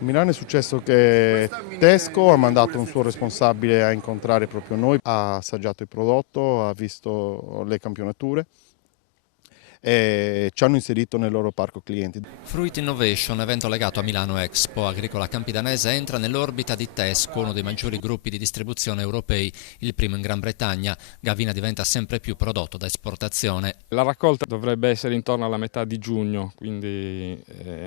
Milano è successo che Tesco ha mandato un suo responsabile a incontrare proprio noi, ha assaggiato il prodotto, ha visto le campionature e ci hanno inserito nel loro parco clienti. Fruit Innovation, evento legato a Milano Expo. Agricola Campidanese entra nell'orbita di Tesco, uno dei maggiori gruppi di distribuzione europei, il primo in Gran Bretagna. Gavina diventa sempre più prodotto da esportazione. La raccolta dovrebbe essere intorno alla metà di giugno, quindi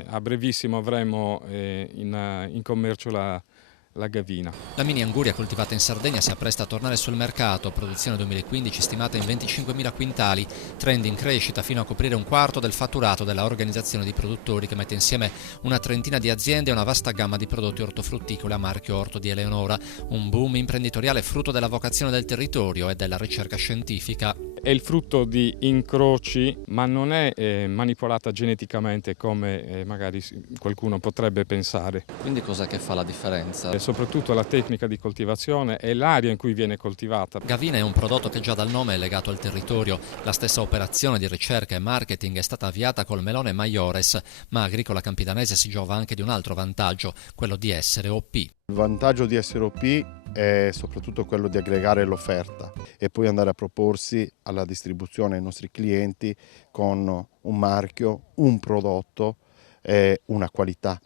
a brevissimo avremo in commercio la gavina. La mini anguria coltivata in Sardegna si appresta a tornare sul mercato, produzione 2015 stimata in 25.000 quintali, trend in crescita fino a coprire un quarto del fatturato della organizzazione di produttori che mette insieme una trentina di aziende e una vasta gamma di prodotti ortofrutticoli a marchio Orto di Eleonora, un boom imprenditoriale frutto della vocazione del territorio e della ricerca scientifica. È il frutto di incroci, ma non è manipolata geneticamente come magari qualcuno potrebbe pensare. Quindi cos'è che fa la differenza? Soprattutto la tecnica di coltivazione e l'area in cui viene coltivata. Gavina è un prodotto che già dal nome è legato al territorio. La stessa operazione di ricerca e marketing è stata avviata col melone Maiores, ma Agricola Campidanese si giova anche di un altro vantaggio, quello di essere OP. Il vantaggio di essere OP è soprattutto quello di aggregare l'offerta e poi andare a proporsi alla distribuzione ai nostri clienti con un marchio, un prodotto e una qualità.